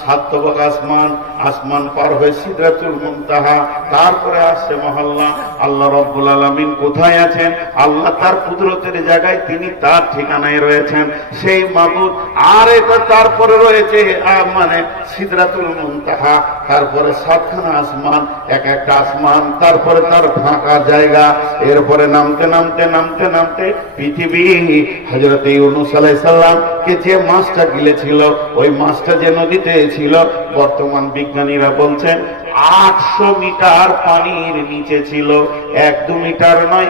সাতবক আসমান আসমান পার হয়ে সিদরাতুল মুনতাহা, তারপরে আসছে মহল্লা। আল্লাহ রব্বুল আলামিন কোথায় আছেন? আল্লাহ তার কুদরতের জায়গায় তিনি তার ঠিকানায় রয়েছেন। সেই মাবুদ আর এটা তারপরে রয়েছে মানে সিদরাতুল মুনতাহা। তারপরে সাতখানা আসমান, এক একটা আসমান, তারপরে তার ফাঁকা জায়গা। এরপরে নামতে নামতে নামতে নামতে পৃথিবী। হজরত ইউনুস আলাইসাল্লাম কে যে মাছটা গিলেছিল, ওই মাছটা যে নদীতে ছিল বর্তমান বিজ্ঞানীরা বলছেন, আটশো মিটার পানির নিচে ছিল, এক দু মিটার নয়,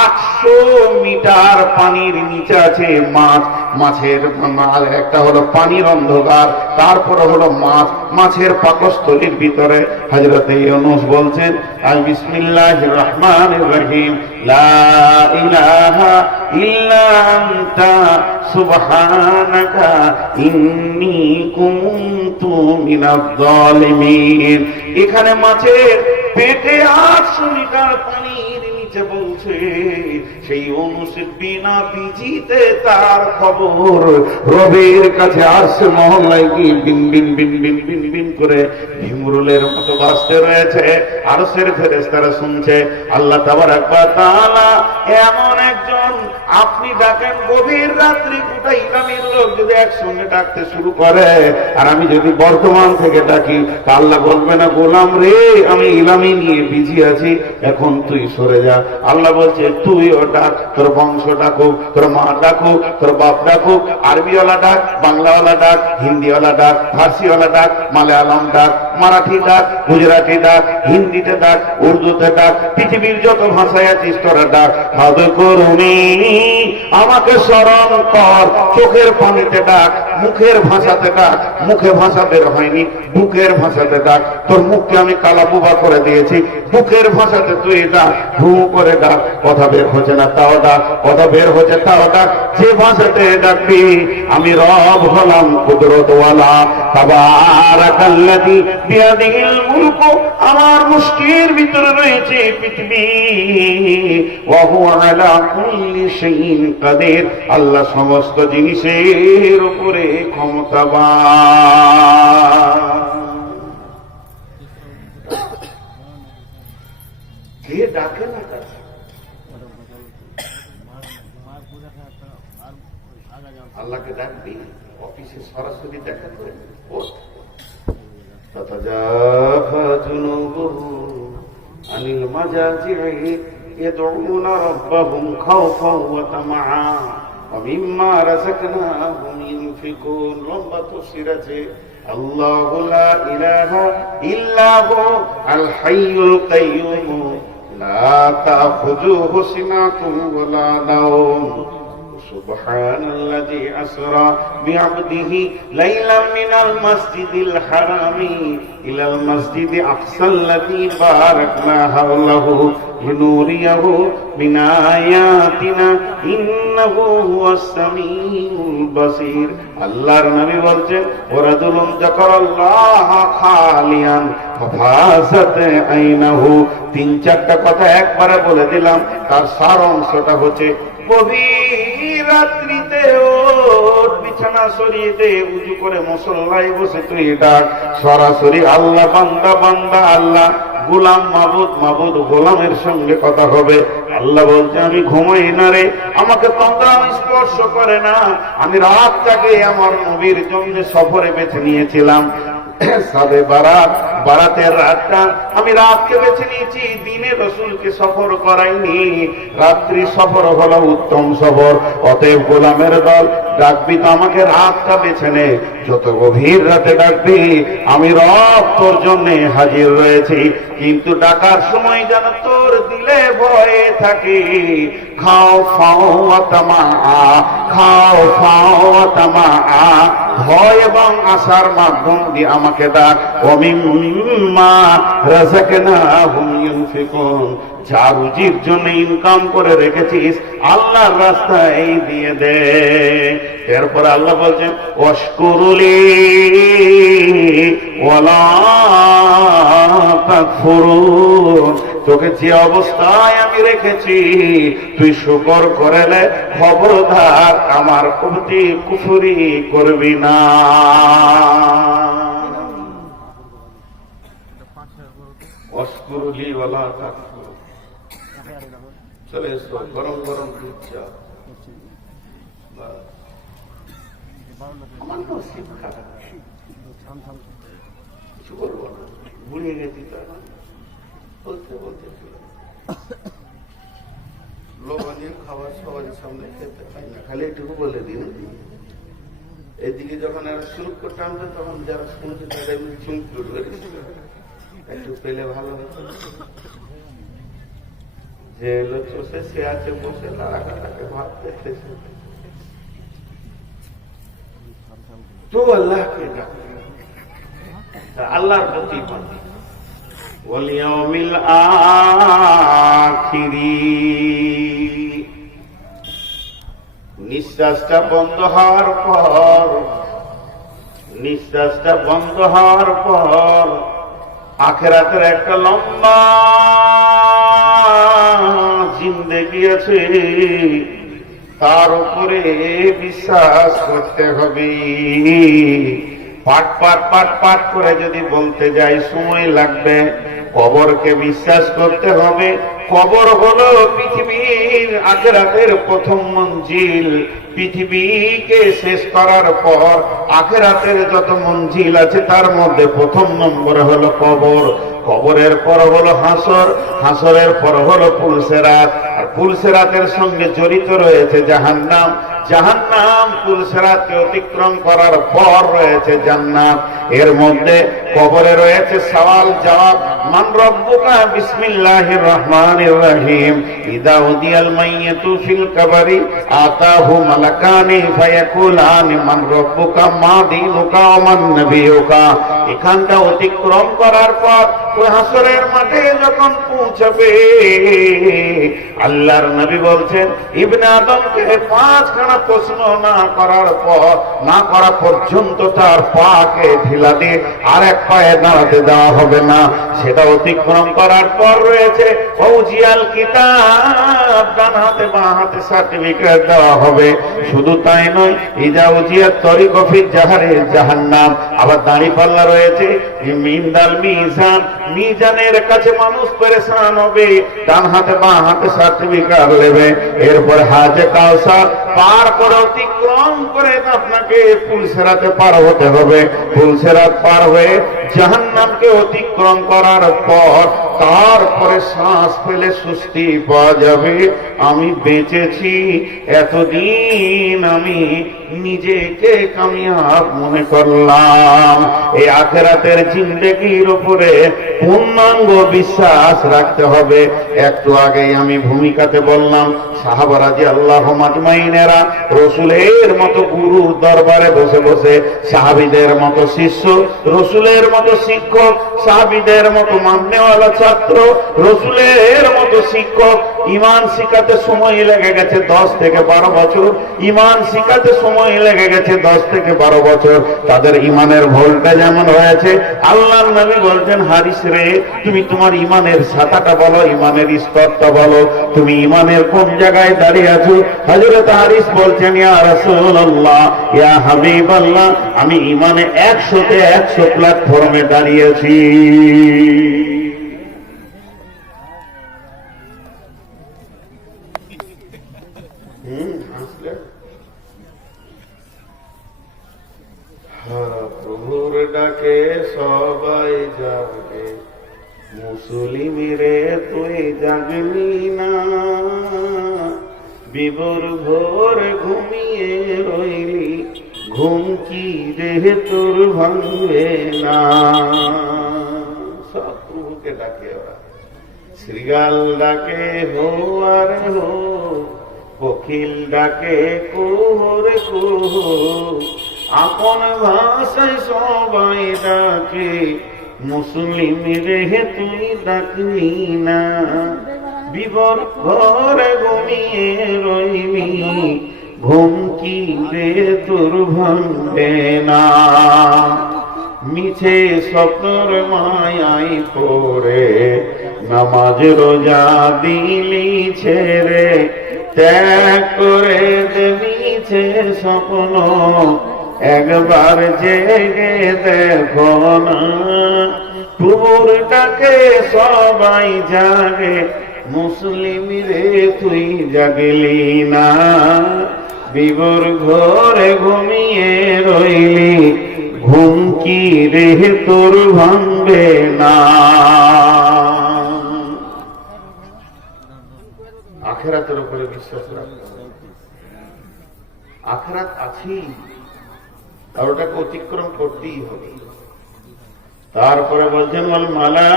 আটশো মিটার পানির নিচে আছে মাছ, মাছের একটা হলো পানির অন্ধকার, তারপরে হলো মাছ, মাছের পাকস্থলীর ভিতরে। হজরত ইউনুস বলছেন, আল বিসমিল্লাহ রহমান রহিম, লা ইল্লা সুবহানাকা ইন্নী কুনতু এখানে মাছের পেটে আটশো লিটার পানির নিচে বলছে সেই বিনা বিজিতে তার খবর। রবের কাছে আসছে মহল্লায় কি বিন বিন বিন বিন বিন বিন করে ভিমরুলের মতো বাঁচতে রয়েছে। আর সের ফেরেস তারা শুনছে, আল্লাহ তাবার একবার তাআলা এমন একজন আপনি ডাকেন গভীর রাত্রি গোটা ইলামের লোক যদি একসঙ্গে ডাকতে শুরু করে, আর আমি যদি বর্তমান থেকে ডাকি, তা আল্লাহ বলবে, না গোলাম রে, আমি ইলামি নিয়ে বিজি আছি, এখন তুই সরে যা। আল্লাহ বলছে, তুইও ডাক, তোর বংশ ডাকুক, তোর মা ডাকুক, তোর বাপ ডাকুক, আরবিওয়ালা ডাক, বাংলাওয়ালা ডাক, হিন্দিওয়ালা ডাক, ফার্সিওয়ালা ডাক, মালায়ালাম ডাক, মারাঠি ডাক, গুজরাটি ডাক, হিন্দিতে ডাক, উর্দুতে ডাক, পৃথিবীর যত ভাষায় আছিস তোরা ডাক। হাদ করুনি আমাকে স্মরণ কর। চোখের পানিতে ডাক, মুখের ভাষাতে ডাক, মুখে ভাষা বের হয়নি, বুকের ভাষাতে ডাক। তোর মুখকে আমি কালা বুবা করে দিয়েছি, বুকের ভাষাতে তুই ডাক ভু করে ডাক। কথা বের হচ্ছে না, তাও ডাক কথা বের হচ্ছে, তাও ডাক। যে ভাষাতে ডাকবি, আমি রব হলাম কুদরতওয়ালা। তাবারাকাল্লাযী বিয়াদিহিল মুলকু, আমার মুশকির ভিতরে রয়েছে পৃথিবী। ওয়া হুয়া আলা কুল্লি শাইইন কাদের আল্লাহ সমস্ত জিনিসের উপরে ক্ষমতাবান। আল্লাহকে ডাকবি অফিসে সরাসরি দেখা করে তথা যা জুনুবহু يدعون ربهم خوفا وطمعا ومما رزقناهم ينفقون لمبة سيرته الله لا إله إلا هو الحي القيوم لا تأخذه سنة ولا نوم سبحان الذي أسرى بعبده ليلا من المسجد الحرام إلى المسجد أقصى الذي باركنا حوله لنوريه من آياتنا إنه هو السميع البصير আল্লাহর নবী বলছেন ওরাদুলুম যাকার আল্লাহ খালিয়ান ফাসাত আইনাহু তিন চারটা কথা একবারে বলে দিলাম তার সার অংশটা হচ্ছে গভীর রাত্রিতে ওর বিছানা সরিয়ে দে উজু করে মশল্লায় বসে তুই ডাক। সরাসরি আল্লাহ, বান্দা বান্দা, আল্লাহ, গোলাম মাবুদ মাবুদ গোলামের সঙ্গে কথা হবে। আল্লাহ বলছে, আমি ঘুমাই না রে, আমাকে তন্দ্রা স্পর্শ করে না। আমি রাতটাকে আমার নবীর জন্য সফরে বেছে নিয়েছিলাম। সাবে বারাত, বারাতের রাতটা আমি রাতকে বেছে নিয়েছি, দিনে রসুলকে সফর করাইনি। রাত্রি সফর হলো উত্তম সফর। অতএব গোলামের দল, ডাকবি তো আমাকে রাতটা বেছে নে। যত গভীর রাতে ডাকবি, আমি রব তোর জন্য হাজির রয়েছি। কিন্তু ডাকার সময় যেন তোর দিলে ভয়ে থাকে। খাও তামা খাও তামা ভয় এবং আশার মাধ্যম দিয়ে আমাকে ডাক অমিম্মা রাজাকনাহুম ইউনফিকুন। যা রুজির জন্য ইনকাম করে রেখেছিস, আল্লাহর রাস্তায় দিয়ে দে। এরপর আল্লাহ বলছেন অস্করুলি ওয়ালা তাকফুরুন তোকে যে অবস্থায় আমি রেখেছি, তুই শুকর করেলে খবরদার আমার প্রতি কুফুরি করবি না। গরম গরম দুধ চা। গেছি তো। এখন। বলতে বলতে। লোভনীয় খাবার সামনে খেতে পাই না। খালি এটুকু বলে দিন। এদিকে যখন এরা শুরু করতে আনবে তখন যারা শুনছে একটু পেলে ভালো হতো। যে লোক চষে সে আছে বসে কাটাকে ভাত দেখতেছে তো আল্লাহকে ডাকে। আল্লাহর প্রতি واليوم الآخر নিঃশ্বাসটা বন্ধ হওয়ার পর নিঃশ্বাসটা বন্ধ হওয়ার পর আখেরাতের একটা লম্বা জিন্দেগি আছে তার উপরে বিশ্বাস করতে হবে পাট পাট পাট পাট করে যদি বলতে যাই, সময় লাগবে। কবরকে বিশ্বাস করতে হবে। কবর হলো পৃথিবীর আখেরাতের প্রথম মঞ্জিল। পৃথিবীকে শেষ করার পর আখেরাতের যত মঞ্জিল আছে, তার মধ্যে প্রথম নম্বর হলো কবর। কবরের পর হলো হাসর, হাসরের পর হলো পুলসেরাত আর পুলসেরাতের সঙ্গে জড়িত রয়েছে জাহান্নাম। জাহান্নাম পুলসেরাতকে অতিক্রম করার পর রয়েছে জান্নাত। এর মধ্যে কবরে রয়েছে সওয়াল জবাব বিসমিল্লাহির রহমানির রহিম। ইদা উদিয়াল মাইয়াতু ফিল কবরি, আতাহু মালাকানি ফায়াকুলানি মান রব্বুকা মা দীনুকা ওয়া মান নবিয়ুকা। এখানটা অতিক্রম করার পর আল্লাহর নবী বলছেন, ইবনে আদমকে পাঁচখানা প্রশ্ন না করার পর, না করা পর্যন্ত তার পাকে ঢিলা দিয়ে আর এক পায়ে দাঁড়াতে দেওয়া হবে না। সেটা অতিক্রম করার পর রয়েছে ফৌজিয়াল কিতাব ডান হাতে, বা হাতে সার্টিফিকেট দেওয়া হবে। শুধু তাই নয় ইজা উজিয়ার তরি কফির জাহারে, জাহান্নাম। আবার দাঁড়ি পাল্লা রয়েছে মিন্দাল মিজান, মিজানের কাছে মানুষ পরেশান হবে, ডান হাতে, বা হাতে সার্টিফিকেট নেবে। এরপর হাজে কাউসার পার করে অতিক্রম করে আপনাকে পুলসেরাতে পার হতে হবে। পুলসেরাত পার হয়ে জাহান্নামকে অতিক্রম করার পর তারপরে শ্বাস ফেলে সুস্থি পাওয়া যাবে। আমি বেঁচেছি, এতদিন আমি নিজেকে কামিয়াব মনে করলাম। এই আখেরাতের জিন্দেগির উপরে পূর্ণাঙ্গ বিশ্বাস রাখতে হবে। একটু আগেই আমি ভূমিকাতে বললাম সাহাবারাজি আল্লাহ মাজমাইনেরা রসুলের মতো গুরু দরবারে বসে বসে সাহাবিদের মতো শিষ্য, রসুলের মতো শিক্ষক, সাহাবিদের মতো মান্যওয়ালা ছাত্র, রসুলের মতো শিক্ষক, ইমান শিখাতে সময় লেগে গেছে দশ থেকে বারো বছর। ইমান শিখাতে সময় লেগে গেছে দশ থেকে বারো বছর। তাদের ইমানের ভোলটা যেমন হয়েছে আল্লাহ নবী বলছেন হারিস রে, তুমি তোমার ইমানের ছাতাটা বলো, ইমানের স্তরটা বলো। তুমি ইমানের কোন জায়গায় দাঁড়িয়ে আছো? হজরত হারিস বলছেন, ইয়া রাসূলুল্লাহ, ইয়া হাবিবাল্লাহ, আমি ইমানে একশোতে একশো প্ল্যাটফর্মে দাঁড়িয়েছি। প্রভুর ডাকে সবাই যাবে মুসলিমেরে তুই জাগলি না। বিবর ভোর ঘুমিয়ে রইলি, ঘুম কি রে তোর ভাঙবে না। সব প্রভুকে ডাকে ওরা। শ্রীগাল ডাকে হো আর হো। কোকিল ডাকে, কুহরে কুহ আপন ভাষায় সবাই ডাকে, মুসলিম রেহে তুই ডাকলি না, বিবর ঘরে ঘুমিয়ে রইবি, ঘুম কি রে তোর ভাঙবে না? মিছে স্বপ্নর মায়াই পড়ে, নামাজ রোজা দিলি ছেড়ে ত্যাগ করে দেবিছে স্বপ্ন, একবার জেগে দেখো না। টুরটাকে সবাই জাগে মুসলিম রে তুই জাগলি না। বিবর ঘরে ঘুমিয়ে রইলি, ঘুম কি রে তোর ভাঙবে না। আখেরাতের উপরে বিশ্বাস রাখতে। আখেরাত আছেই। আর ওটাকে অতিক্রম করতেই হবে। তারপরে বলছেন বল মালাইকা।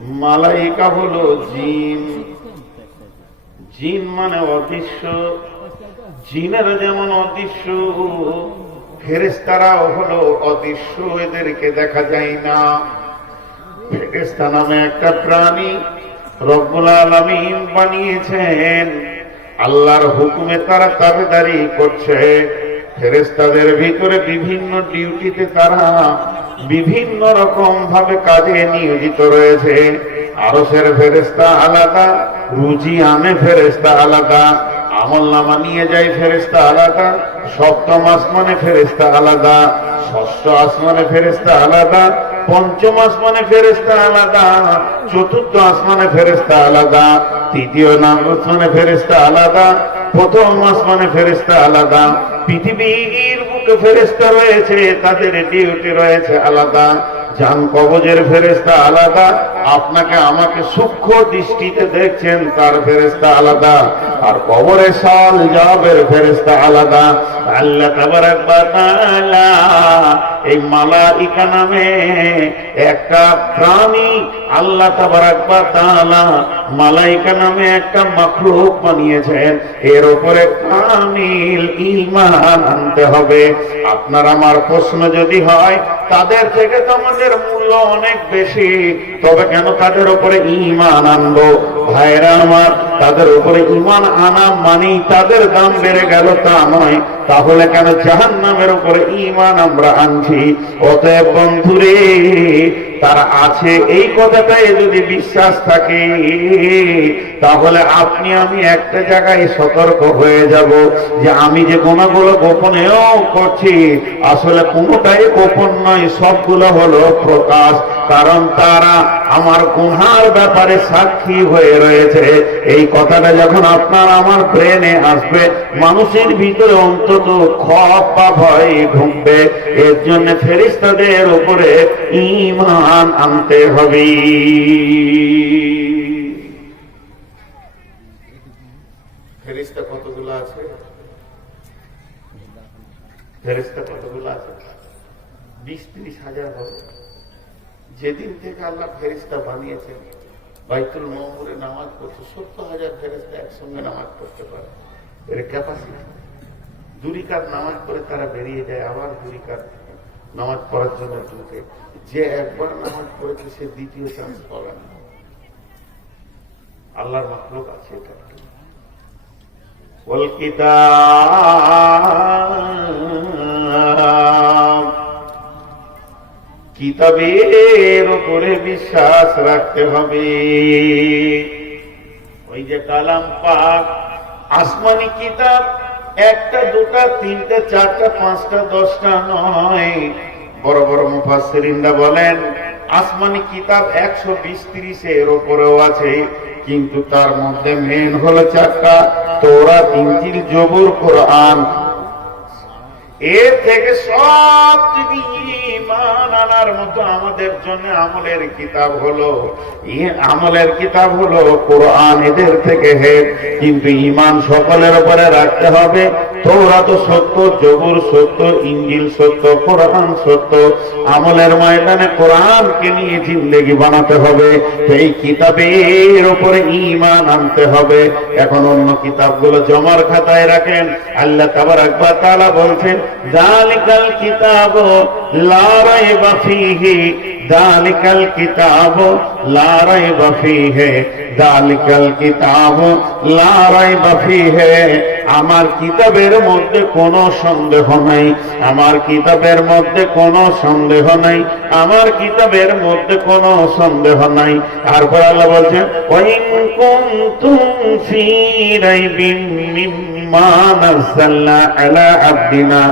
মালাইকা হলো জিন। জিন মানে অদৃশ্য। জিনের যেমন অদৃশ্য ফেরেস্তারাও হলো অদৃশ্য। এদেরকে দেখা যায় না। ফেরেস্তা নামে একটা প্রাণী রব্বুল আলমিন বানিয়েছেন। আল্লাহর হুকুমে তারা তাবেদারি করছে। ফেরেস্তাদের ভিতরে বিভিন্ন ডিউটিতে তারা বিভিন্ন রকম ভাবে কাজে নিয়োজিত রয়েছে। আরসের ফেরেস্তা আলাদা, রুজি আনে ফেরেস্তা আলাদা, আমল নামা নিয়ে যায় ফেরেস্তা আলাদা, সপ্তম আসমানে ফেরেস্তা আলাদা, ষষ্ঠ আসমানে ফেরেস্তা আলাদা পঞ্চম আসমানে ফেরেস্তা আলাদা, চতুর্থ আসমানে ফেরেস্তা আলাদা, তৃতীয় নাম আসমানে ফেরেস্তা আলাদা, প্রথম আসমানে ফেরেস্তা আলাদা। পৃথিবীর বুকে ফেরেস্তা রয়েছে, তাদের ডিউটি রয়েছে আলাদা। জান কবজের ফেরেস্তা আলাদা। আপনাকে আমাকে সূক্ষ্ম দৃষ্টিতে দেখছেন, তার ফেরেস্তা আলাদা। আর কবরে সাল জবাবের ফেরেস্তা আলাদা। আল্লাহ ওয়া তাআলা এই মালাইকা নামে একটা প্রাণী আল্লাহ তাবারাক ওয়া তাআলা মালাইকা নামে একটা মাখলুক বানিয়েছেন। এর উপরে কামিল ঈমান আনতে হবে। আপনার আমার প্রশ্ন যদি হয়, তাদের থেকে তো আমাদের মূল্য অনেক বেশি। তবে কেন তাদের উপরে ইমান আনব? ভাইরা আমার তাদের উপরে ঈমান আনা মানেই তাদের দাম বেড়ে গেল তা নয়। তাহলে কেন জাহান নামের উপরে ঈমান আমরা আনছি? অতএব বন্ধুরে, তারা আছে এই কথাটাই যদি বিশ্বাস থাকে, তাহলে আপনি আমি একটা জায়গায় সতর্ক হয়ে যাব যে আমি যে গুণাগুলো গোপনেও করছি, আসলে কোনোটাই গোপন নয়, সবগুলো হলো প্রকাশ। কারণ তারা আমার গুহার ব্যাপারে সাক্ষী হয়ে রয়েছে। এই কথাটা যখন আপনার আমার ব্রেনে আসবে, মানুষের ভিতরে অন্তত খপ বা ভয় ঢুকবে এর জন্য ফেরিস্তাদের উপরে ইমান আনতে হবে। ফেরিস্তা কতগুলো আছে? ফেরিস্তা কতগুলো আছে? বিশ ত্রিশ হাজার হবে। যেদিন থেকে আল্লাহ ফেরিস্তা বানিয়েছেন বাইতুল মহমুরে নামাজ পড়ছে সত্তর হাজার ফেরিস্তা একসঙ্গে নামাজ পড়তে পারে এর ক্যাপাসিটি দুরিকার নামাজ পড়ে তারা বেরিয়ে যায় আবার দুরিকার নামাজ পড়ার জন্য ঢুকে যে একবার নামাজ পড়েছে সে দ্বিতীয় চান্স পাবে না আল্লাহর মাকলুক আছে এটা والكتاب কিতাবের উপরে বিশ্বাস রাখতে হবে। ওই যে কালাম পাক, আসমানি কিতাব, একটা, দুটা, তিনটা, চারটা, পাঁচটা, দশটা নয়। বড় বড় মুফাসসিরিনরা বলেন, আসমানি কিতাব একশো বিশ ত্রিশের ওপরেও আছে, কিন্তু তার মধ্যে মেন হলো চারটা তোরা ইঞ্জিল, জবুর, কোরআন। এর থেকে সব থেকে ইমান আনার মতো আমাদের জন্য আমলের কিতাব হলো আমলের কিতাব হলো কোরআন এদের থেকে হেড কিন্তু ইমান সকলের উপরে রাখতে হবে। তোরা তো সত্য জবুর সত্য ইঞ্জিল সত্য, কোরআন সত্য, আমলের ময়দানে কোরআনকে নিয়ে জিন্দেগি বানাতে হবে। এই কিতাবের উপরে ইমান আনতে হবে। এখন অন্য কিতাবগুলো জমার খাতায় রাখেন। আল্লাহ তাবারাক ওয়া তালা বলছেন জালিকাল কিতাব লা রাইবা ফীহি জালিকাল কিতাব লা রাইবা ফীহি জালিকাল কিতাব লা রাইবা ফীহি আমার কিতাবের মধ্যে কোনো সন্দেহ নাই। আমার কিতাবের মধ্যে কোনো সন্দেহ নাই। আমার কিতাবের মধ্যে কোনো সন্দেহ নাই। তারপর আল্লাহ বলছেন ওয়াইন ما نزلنا على عبدنا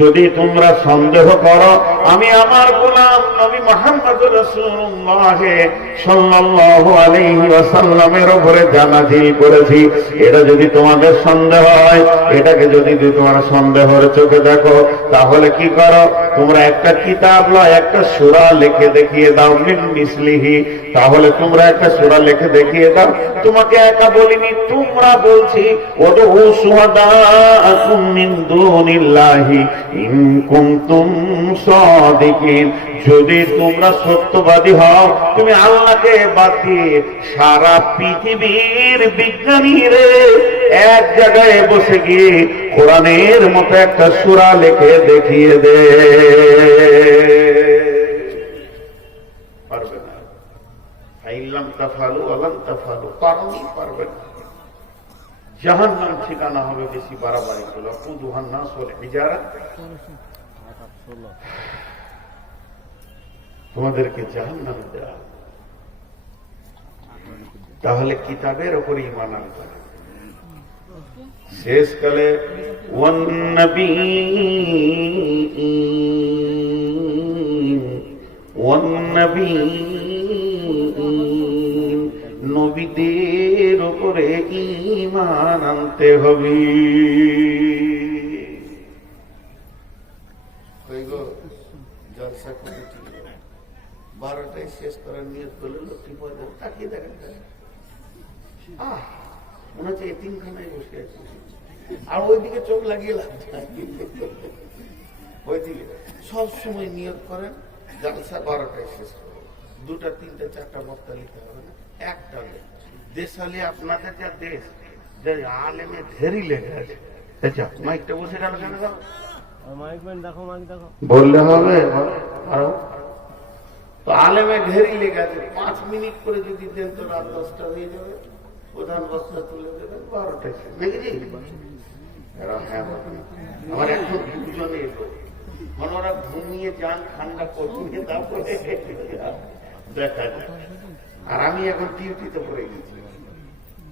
যদি তোমরা সন্দেহ করো, আমি আমার গোলাম নবী মুহাম্মদুর রাসূলুল্লাহ সাল্লাল্লাহু করেছি। এটা যদি তোমাদের সন্দেহ হয়, এটাকে যদি তোমরা সন্দেহের চোখে দেখো, তাহলে কি করো? তোমরা একটা কিতাব লয় একটা সূরা লিখে দেখিয়ে দাও মিসলিহি। তাহলে তোমরা একটা সূরা লিখে দেখিয়ে দাও। তোমাকে একা বলিনি, তোমরা বলছি ওদু সুহাদাকুম মিন দুনিল্লাহি ইন কুনতুম সাদিকিন যদি তোমরা সত্যবাদী হও, তুমি আল্লাহকে বাদ দিয়ে সারা পৃথিবীর বিজ্ঞানীরে এক জায়গায় বসে গিয়ে কোরআনের মতো একটা সুরা লেখে দেখিয়ে দে। পারবে না। ফাইল্লাম তাফালু আলাম তাফালু পারবে না। জাহান্নাম ঠিকানা হবে বেশি বাড়াবাড়ি গুলো কুদুহান ওয়াল হিজারা। তোমাদেরকে জাহান্নামে দেওয়া তাহলে কিতাবের ওপর ইমান আনতে হবে। শেষকালে নবীদের উপরে ইমান আনতে হবে? বারোটায় শেষ করার করলে লক্ষ্মী পয়দা তাকিয়ে দেখেন মনে হচ্ছে এতিমখানায় বসে আছে। আর ওইদিকে চোখ লাগিয়ে ওইদিকে। সব সময় নিয়োগ করেন, জালসা বারোটায় শেষ করবেন দুটা, তিনটা, চারটা বক্তা নিতে হবে না, একটা নেই। দেশালি আপনাদের যা দেশ যে আলেমে ঢেরি লেগে আছে আচ্ছা মাইকটা বসে মাইক দেখো বললে হবে আরও তো আলেমে ঢেরি লেগে আছে পাঁচ মিনিট করে যদি দেন তো রাত দশটা হয়ে যাবে প্রধান বস্তা তুলে দেবেন বারোটায়। দেখেছি হ্যাঁ। আমার এখন দুজনে এলো মানে ওরা ঘুমিয়ে যান ঠান্ডা কমিয়ে তারপরে দেখা যায় আর আমি এখন ডিউটিতে পড়ে গেছি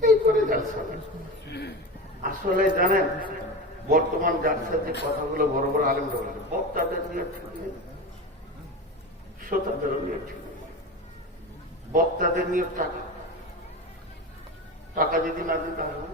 এই করে যাচ্ছে আসলে জানেন, বর্তমান যার যে কথাগুলো বড় বড় আলেমরা বলে বক্তাদের নিয়ে ঠিক নেই শ্রোতাদেরও নিয়ে ঠিক নেই বক্তাদের নিয়ে টাকা টাকা যদি না দিতে হবে।